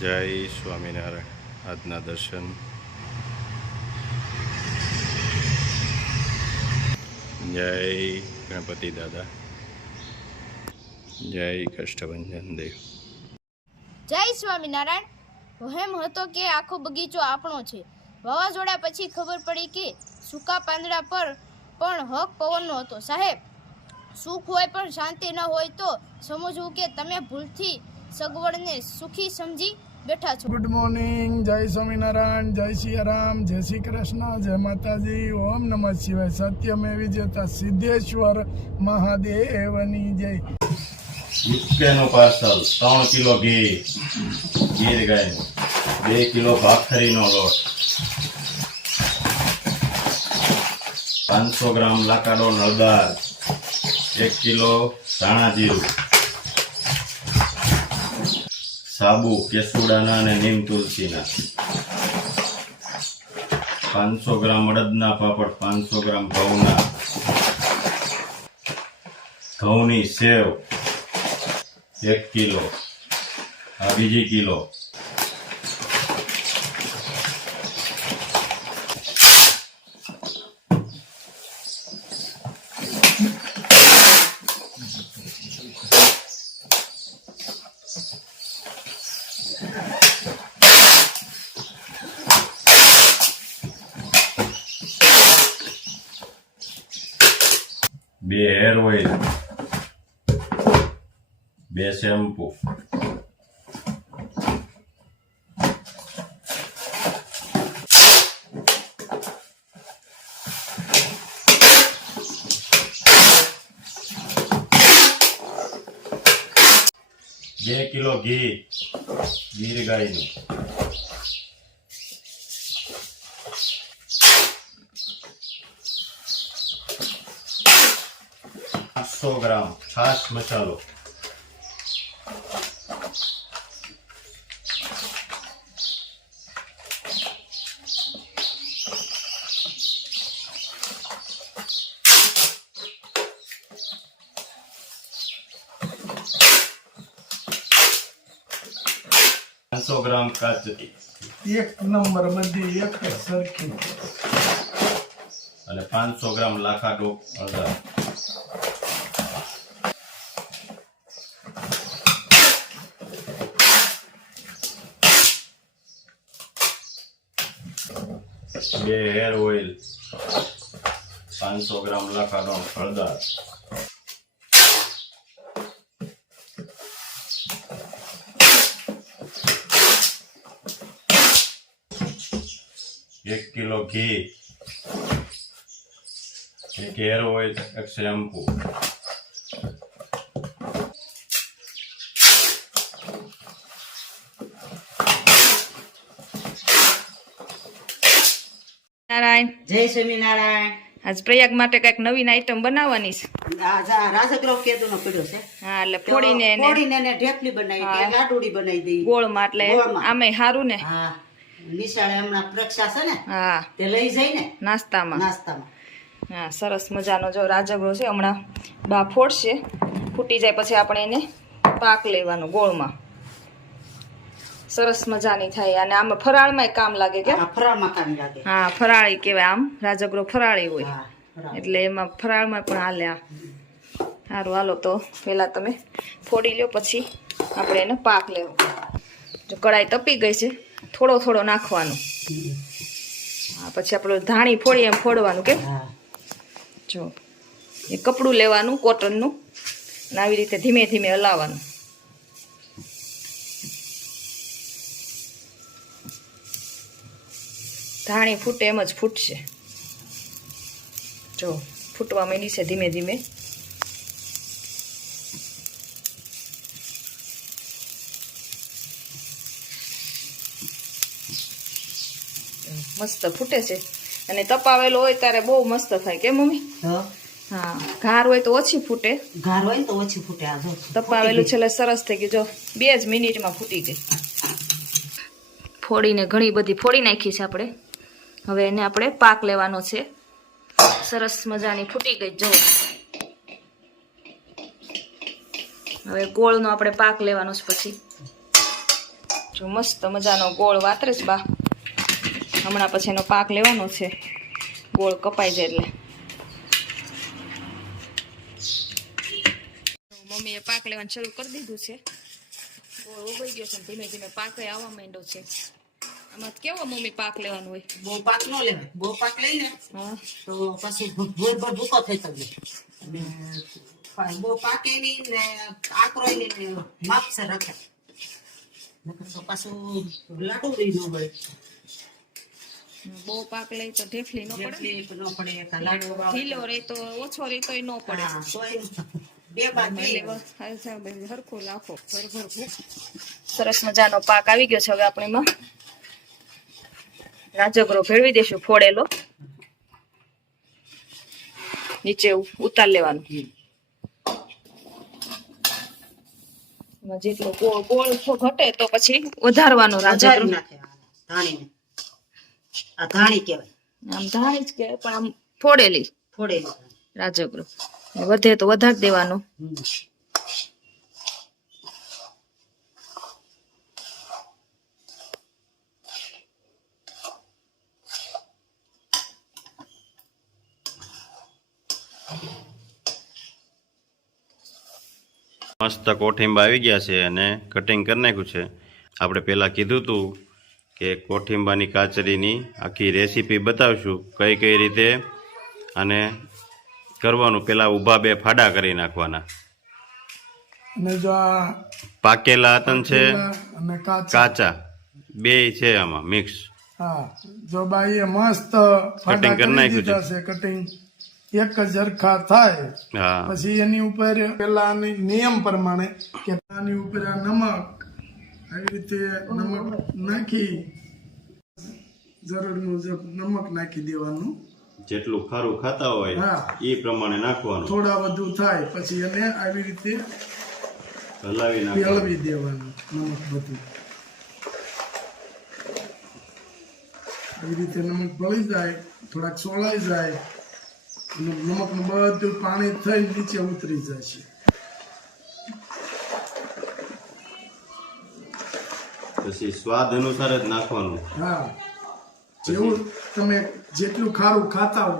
જય સ્વામિનારાયણ. આજના દર્શન. જય ગણપતિ દાદા. જય કષ્ટભંજન દેવ. જય સ્વામિનારાયણ. વહેમ હતો કે આખો બગીચો આપણો છે. વાવાઝોડા પછી ખબર પડી કે સૂકા પાંદડા પર પણ હક પવનનો હતો. સાહેબ, સુખ હોય પણ શાંતિ ન હોય તો સમજવું કે તમે ભૂલથી સગવડને સુખી સમજી બેઠા છો. Good morning. જય સ્વામિનારાયણ, જય સિયારામ, જય શ્રી કૃષ્ણ, જય માતાજી, ઓમ નમઃ શિવાય. સત્યમેવ જયતા સિદ્ધેશ્વર મહાદેવની જય. યુકેનું પાર્સલ 3 કિલો ઘી, ગીર ગાયનું, 2 કિલો ભાખરીનો લોટ, 500 ગ્રામ લાકાડો નળદાર, 1 કિલો ધાણા જીરું, સાબુ કેસુડાના અને નીમ તુલસીના, 500 ગ્રામ અડદના પાપડ, 500 ગ્રામ ઘઉંની સેવ 1 કિલો, આ બીજી કિલો, બે હેર ઓઇલ, 2 શેમ્પુ, બે કિલો ઘી, ગીર ગાયનું, 500 ગ્રામ છાશ મસાલો, 500 ગ્રામ કાચી, એક નંબર, બધી એક સરખી, અને 500 ગ્રામ લાખાડો હળદર. બે હેર ઓઇલ, 500 ગ્રામ લાખાડો હળદર, 1 કિલો ઘી, 1 હેર ઓઇલ, 1 શેમ્પુ, નારાયણ. જય સ્વામિનારાયણ. આજ પ્રયાગ માટે કઈક નવીન આઈટમ બનાવવાની છે. રાજગરો કેદુનો પડ્યો છે. હા, એટલે ફોડીને ને ઢેફલી બનાવી દઈએ, લાડુડી બનાવી દઈએ ગોળમાં, એટલે આમે સારું ને. હા, નિશાળે હમણાં પરીક્ષા છે ને, હા, તે લઈ જાય ને નાસ્તામાં. હા, સરસ મજાનો જો રાજગરો છે. હમણાં બા ફોડશે, ફૂટી જાય પછી આપણે એને પાક લેવાનો ગોળમાં. સરસ મજાની થાય. અને આમાં ફરાળમાં કામ લાગે કે ફરાળમાં કામ લાગે. હા, ફરાળી કહેવાય. આમ રાજગરો ફરાળી હોય, હા, ફરાળ. એટલે એમાં ફરાળમાં પણ હાલે. આ સારું, હાલો તો પહેલાં તમે ફોડી લો, પછી આપણે એને પાક લેવો. જો કડાઈ તપી ગઈ છે, થોડો થોડો નાખવાનો. હા, પછી આપણે ધાણી ફોડીએ એમ ફોડવાનું કે હા. જો એ કપડું લેવાનું કોટનનું, અને આવી રીતે ધીમે ધીમે હલાવવાનું. ધાણી ફૂટે એમ જ ફૂટશે. જો ફૂટવા માંડી છે ધીમે ધીમે. મસ્ત ફૂટે છે. અને તપાવેલો હોય ત્યારે બહુ મસ્ત થાય કે મમ્મી? હા, ઘાર હોય તો ઓછી ફૂટે, ઘાર હોય તો ઓછી ફૂટે. આ જો તપાવેલું છે એટલે સરસ થઈ ગયું. જો 2 જ મિનિટમાં ફૂટી ગઈ. ફોડીને ઘણી બધી ફોડી નાખી છે આપણે. હવે એને આપણે પાક લેવાનો છે. સરસ મજાની ફૂટી ગઈ. જો હવે ગોળનો આપણે પાક લેવાનો છે. પછી જો મસ્ત મજાનો ગોળ વાતરે છે બા. હમણાં પછી એનો પાક લેવાનો છે, ગોળ કપાઈ જાય એટલે. મમ્મીએ પાક લેવાનું શરૂ કરી દીધું છે. ગોળ ઉગી ગયો છે, ધીમે ધીમે પાક આવવા માંડ્યો છે. આમાં કેવો મમ્મી પાક લેવાનું હોય? બહુ પાક ન લેવાય, બહુ પાક લઈને હા, તો પાછું ભૂર ભૂકો થઈ શકે. અને બહુ પાકે નહીં ને આકરો નહીં ને માપસે રાખે, નકર તો પાછું લાડુ રહી ન હોય. બહુ પાક લઈ તો ઢેફલી ન પડે, જેટલી ન પડે કે લાડુ ઢીલો રહે તો ઓછો રહે તો ન પડે. હા, તોય બે બાદ હરખું રાખો, સરસ મજાનો પાક આવી ગયો છે. હવે આપણે એમાં રાજગરો ભેળવી દેશું, ફોડેલો નીચે ઉતાર લેવાનું. એમાં જેટલો ગોળ ઘટે તો પછી વધારવાનો રાજગરો. વધારી નાખે ધાણીને. આ ધાણી કહેવાય, આમ ધાણી જ કહેવાય પણ આમ ફોડેલી ફોડેલી. રાજગરો. વધે તો વધારી દેવાનો. મસ્ત કોઠીંબા આવી ગયા છે અને કટિંગ કરી નાખ્યું છે. આપણે પહેલાં કીધું હતું કે કોઠીંબાની કાચરીની આખી રેસીપી બતાવશું, કઈ કઈ રીતે અને કરવાનું. પહેલાં ઊભા 2 ફાડા કરી નાખવાના. અને જો આ પાકેલા હતન છે, અને કાચા બે છે આમાં મિક્સ. હા, જો બાઈએ મસ્ત Cutting કરી નાખ્યું છે. છે. કટિંગ એક જ ઝરખા થાય. હા, પછી એની ઉપર પેલાની નિયમ પ્રમાણે કે આની ઉપર આ નમક આવી રીતે નમક નાખી, જરૂર મુજબ નમક નાખી દેવાનું. જેટલું ખારું ખાતા હોય હા. એ પ્રમાણે નાખવાનું. થોડા વધુ થાય પછી એને આવી રીતે હલાવી નાખવાનું. પેળવી દેવાનું. નમક બધું આવી રીતે નમક ભળી જાય, થોડાક સોળાઈ જાય અને નમકનું બધું પાણી થઈ નીચે ઉતરી જાય છે. પછી સ્વાદ અનુસાર જ નાખવાનું. હા, જેવું તમે જેટલું ખારું ખાતા હો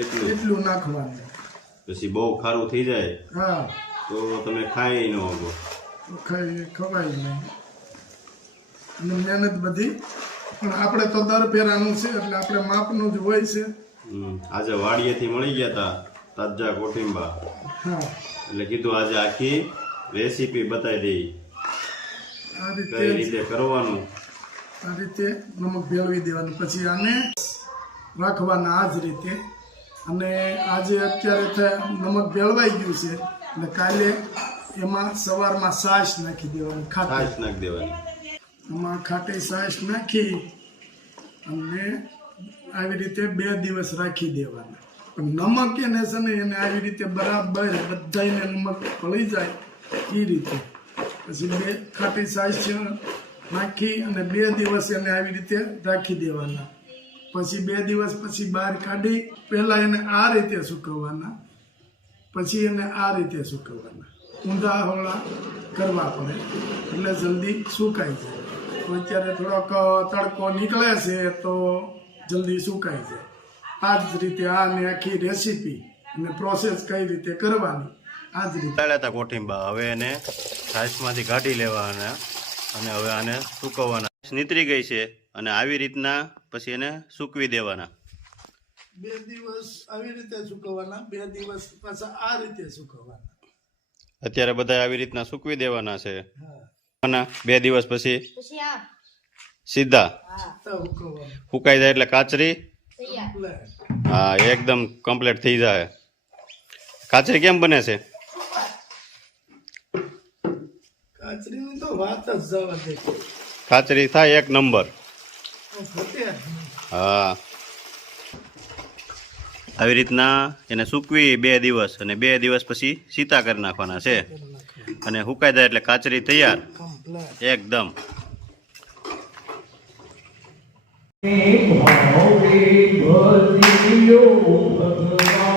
એટલું. એટલું નાખવાનું. પછી બહુ ખારું થઈ જાય હા, તો તમે ખાઈ ન શકો. ખવાય નહીં અને મહેનત બધી. પણ આપણે તો દર ફેરાનું છે એટલે આપણે માપનું જ હોય છે. આજે વાડીએથી મળી ગયા હતા તાજા કોઠીંબા, હા, એટલે કીધું આજે આખી રેસીપી બતાવી દઈ, આ કઈ રીતે રીતે કરવાનું. આ રીતે નમક ભેળવી દેવાનું. પછી આને રાખવાના આ જ રીતે. અને આજે અત્યારે નમક ભેળવાઈ ગયું છે એટલે કાલે એમાં સવારમાં છાશ નાખી દેવાની. ખાટી છાશ નાખી દેવાની. એમાં ખાટી છાશ નાખી અને આવી રીતે 2 દિવસ રાખી દેવાના. પણ નમક એને છે ને એને આવી રીતે બરાબર બધાને નમક ભળી જાય એ રીતે પછી ખાટી છાશ નાખી અને 2 દિવસ એને આવી રીતે રાખી દેવાના. પછી 2 દિવસ પછી બહાર કાઢી પહેલા એને આ રીતે સુકવવાના, પછી એને આ રીતે સુકવવાના. ઊંધા હોળા કરવા પડે એટલે જલ્દી સુકાઈ જાય. તો અત્યારે થોડોક તડકો નીકળે છે તો જલ્દી સુકાઈ જાય. આ જ રીતે આની આખી રેસીપી અને પ્રોસેસ કઈ રીતે કરવાની આ જ રીતે. હતા કોઠીંબા, હવે એને છાશમાંથી કાઢી લેવાના અને હવે આને સૂકવવાના. નીતરી ગઈ છે અને આવી રીતના પછી એને સૂકવી દેવાના. 2 દિવસ આવી રીતે સુકવવાના, 2 દિવસ પાછા આ રીતે સુકવવાના. અત્યારે બધા આવી રીતના સૂકવી દેવાના છે. હા, 2 દિવસ પછી પછી આ સીધા તો સુકવવાનું. ફૂકાઈ જાય એટલે કાચરી. તૈયાર. હા, એકદમ કમ્પ્લીટ થઈ જાય. કાચરી કેમ બને છે? કાચરીની તો વાત જ જવા દે. કાચરી થાય 1 નંબર. હા, આવી રીતના એને સૂકવી 2 દિવસ અને 2 દિવસ પછી સીતા કરી નાખવાના છે અને સુકાઈ જાય એટલે કાચરી તૈયાર એકદમ. ભાવે ભજ્યો ભગવાન